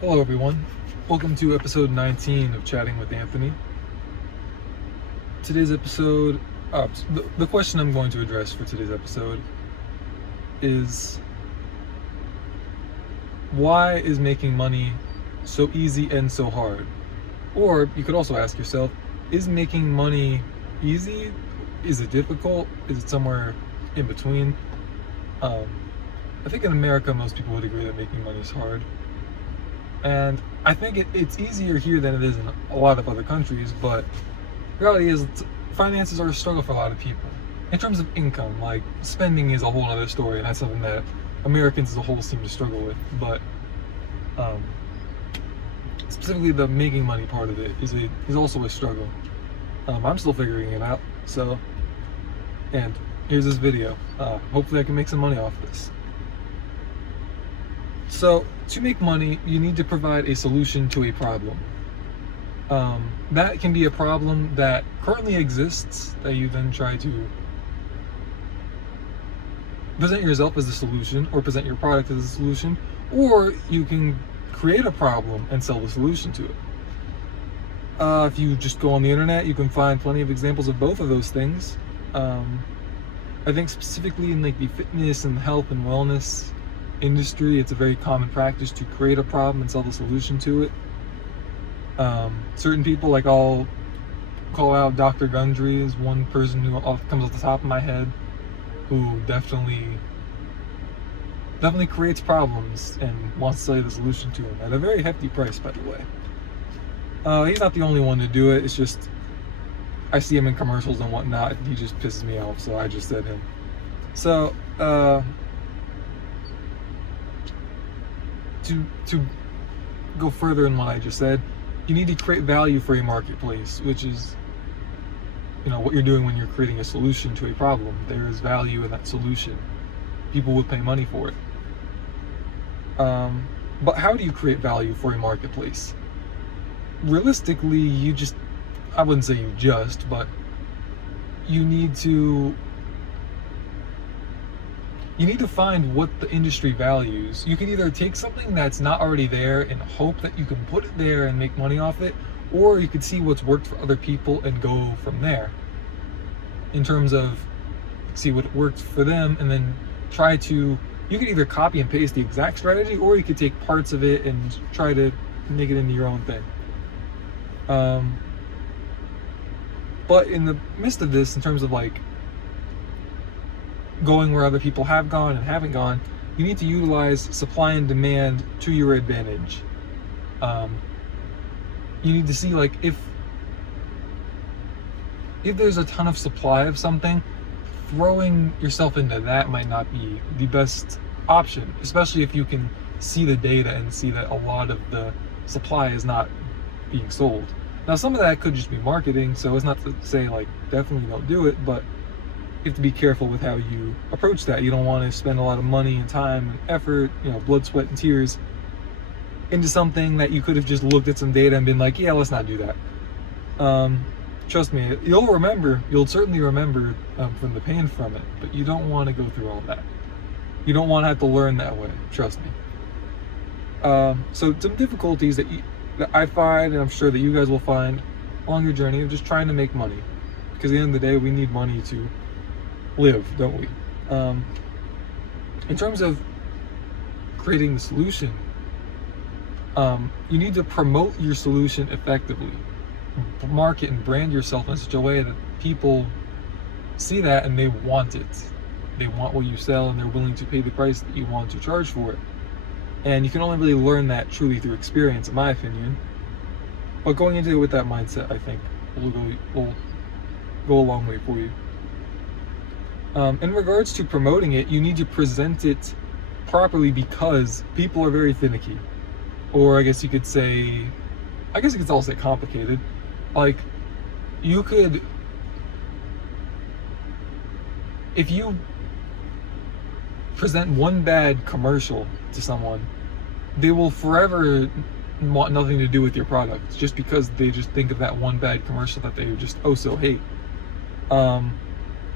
Hello, everyone. Welcome to episode 19 of Chatting with Anthony. Today's episode, the question I'm going to address for today's episode is, why is making money so easy and so hard? Or you could also ask yourself, is making money easy? Is it difficult? Is it somewhere in between? I think in America, most people would agree that making money is hard. And I think it's easier here than it is in a lot of other countries, but the reality is finances are a struggle for a lot of people. In terms of income, like spending is a whole other story, and that's something that Americans as a whole seem to struggle with. But specifically the making money part of it is also a struggle. I'm still figuring it out, and here's this video. Hopefully I can make some money off this. So, to make money, you need to provide a solution to a problem. That can be a problem that currently exists, that you then try to present yourself as a solution, or present your product as a solution, or you can create a problem and sell the solution to it. If you just go on the internet, you can find plenty of examples of both of those things. I think specifically in like the fitness and health and wellness industry, it's a very common practice to create a problem and sell the solution to it. Certain people, like I'll call out Dr. Gundry is one person who comes off the top of my head, who definitely creates problems and wants to sell you the solution to them at a very hefty price, by the way. He's not the only one to do it. It's just I see him in commercials and whatnot. He just pisses me off, so I just said him. So to go further in what I just said, you need to create value for a marketplace, which is, what you're doing when you're creating a solution to a problem. There is value in that solution. People would pay money for it. But how do you create value for a marketplace? Realistically, I wouldn't say but you need to find what the industry values. You can either take something that's not already there and hope that you can put it there and make money off it, or you could see what's worked for other people and go from there. In terms of see what worked for them and then you could either copy and paste the exact strategy, or you could take parts of it and try to make it into your own thing. But in the midst of this, in terms of like going where other people have gone and haven't gone, you need to utilize supply and demand to your advantage. You need to see, like, if there's a ton of supply of something, throwing yourself into that might not be the best option, especially if you can see the data and see that a lot of the supply is not being sold. Now, some of that could just be marketing, so it's not to say, like, definitely don't do it, but you have to be careful with how you approach that. You don't want to spend a lot of money and time and effort, blood, sweat, and tears into something that you could have just looked at some data and been like, yeah, let's not do that. Trust me, you'll certainly remember from the pain from it, but you don't want to go through all that. You don't want to have to learn that way, trust me. So some difficulties that I find, and I'm sure that you guys will find along your journey of just trying to make money. Because at the end of the day, we need money to live, don't we? In terms of creating the solution, you need to promote your solution effectively. Market and brand yourself in such a way that people see that and they want it. They want what you sell and they're willing to pay the price that you want to charge for it. And you can only really learn that truly through experience, in my opinion. But going into it with that mindset, I think, will go a long way for you. In regards to promoting it, you need to present it properly because people are very finicky. Or I guess you could also say complicated. Like, if you present one bad commercial to someone, they will forever want nothing to do with your product just because they just think of that one bad commercial that they just so hate.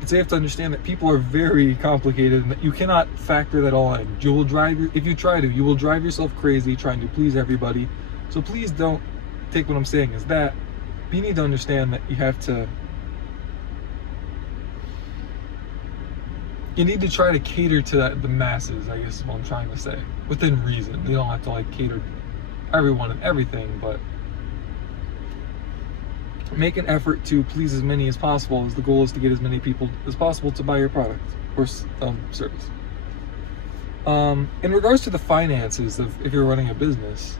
So you have to understand that people are very complicated and that you cannot factor that all in. You will if you try to, you will drive yourself crazy trying to please everybody. So please don't take what I'm saying as that. But you need to understand that you need to try to cater to the masses, I guess is what I'm trying to say. Within reason. You don't have to like cater to everyone and everything, but make an effort to please as many as possible, as the goal is to get as many people as possible to buy your product or service. In regards to the finances of if you're running a business,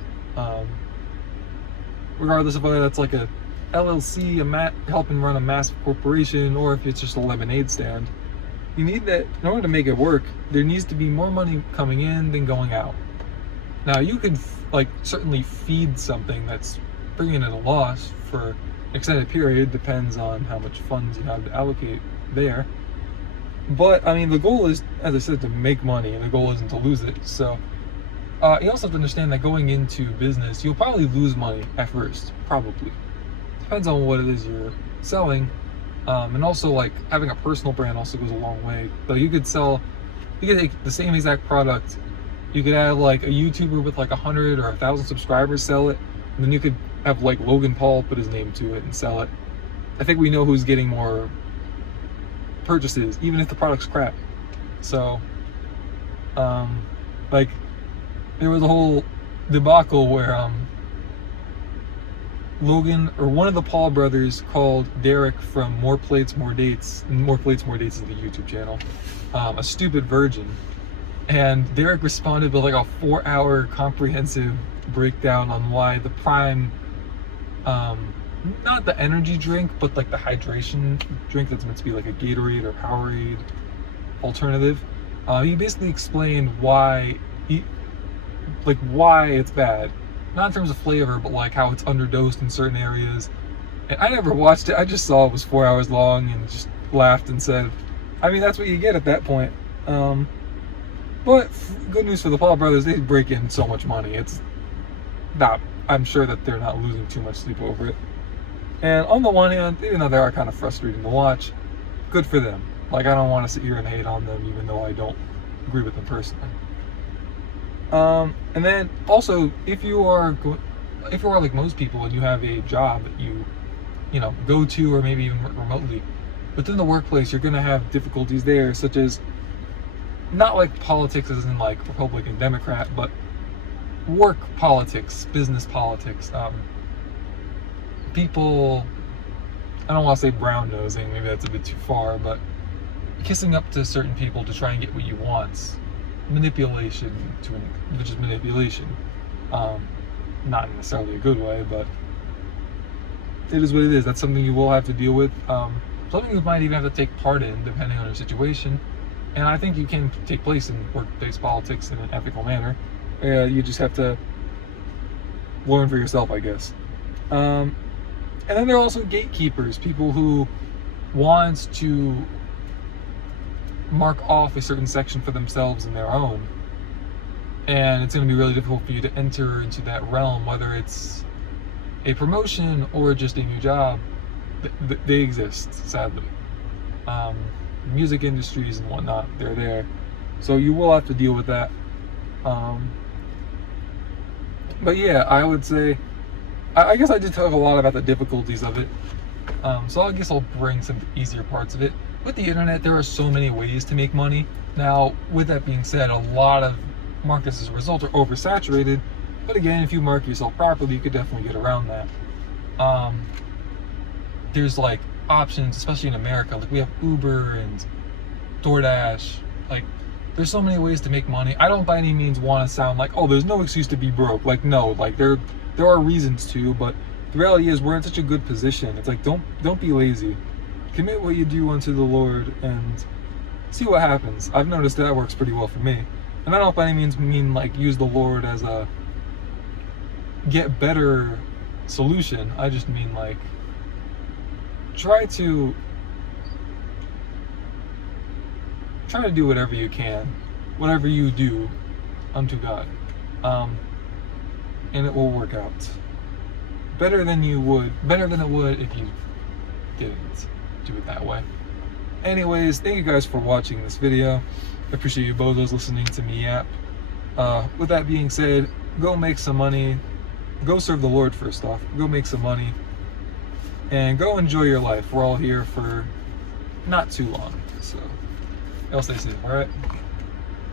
regardless of whether that's like a LLC, helping run a massive corporation, or if it's just a lemonade stand, you need that. In order to make it work, there needs to be more money coming in than going out. Now you can certainly feed something that's bringing in a loss for extended period, depends on how much funds you have to allocate there. But I mean, the goal is, as I said, to make money, and the goal isn't to lose it. So you also have to understand that going into business, you'll probably lose money at first, probably. Depends on what it is you're selling. And also like having a personal brand also goes a long way. But you could take the same exact product. You could have like a YouTuber with like 100 or 1,000 subscribers sell it, and then you could have like Logan Paul put his name to it and sell it. I think we know who's getting more purchases, even if the product's crap. So, like, there was a whole debacle where Logan, or one of the Paul brothers, called Derek from More Plates, More Dates, and More Plates, More Dates is the YouTube channel, a stupid virgin. And Derek responded with like a 4-hour comprehensive breakdown on why the Prime, not the energy drink, but like the hydration drink that's meant to be like a Gatorade or Powerade alternative. He basically explained why it's bad. Not in terms of flavor, but like how it's underdosed in certain areas. And I never watched it. I just saw it was 4 hours long and just laughed and said, I mean, that's what you get at that point. But good news for the Paul brothers, they break in so much money. I'm sure that they're not losing too much sleep over it. And on the one hand, even though they are kind of frustrating to watch, good for them. Like, I don't want to sit here and hate on them, even though I don't agree with them personally. And then also, if you are like most people and you have a job that you go to, or maybe even work remotely, within the workplace, you're going to have difficulties there, such as not like politics as in like Republican, Democrat, but work politics, business politics. People, I don't want to say brown nosing, maybe that's a bit too far, but kissing up to certain people to try and get what you want. Manipulation, which is manipulation. Not necessarily a good way, but it is what it is. That's something you will have to deal with. Something you might even have to take part in, depending on your situation. And I think you can take place in workplace politics in an ethical manner. You just have to learn for yourself, I guess. And then there are also gatekeepers, people who want to mark off a certain section for themselves and their own. And it's going to be really difficult for you to enter into that realm, whether it's a promotion or just a new job. They exist, sadly. Music industries and whatnot, they're there. So you will have to deal with that. But yeah, I would say, I guess I did talk a lot about the difficulties of it. So I guess I'll bring some easier parts of it. With the internet, there are so many ways to make money. Now, with that being said, a lot of markets as a result are oversaturated. But again, if you market yourself properly, you could definitely get around that. There's like options, especially in America. Like we have Uber and DoorDash. Like, there's so many ways to make money. I don't by any means want to sound like, oh, there's no excuse to be broke. Like, no, like there are reasons to, but the reality is we're in such a good position. It's like, don't be lazy. Commit what you do unto the Lord and see what happens. I've noticed that works pretty well for me. And I don't by any means mean like use the Lord as a get better solution. I just mean like try to do whatever you can, whatever you do unto God, and it will work out better than it would if you didn't do it that way. Anyways, thank you guys for watching this video. I appreciate you bozos listening to me yap. With that being said, go make some money. Go serve the Lord first off. Go make some money. And go enjoy your life. We're all here for not too long. So, I'll stay safe, alright?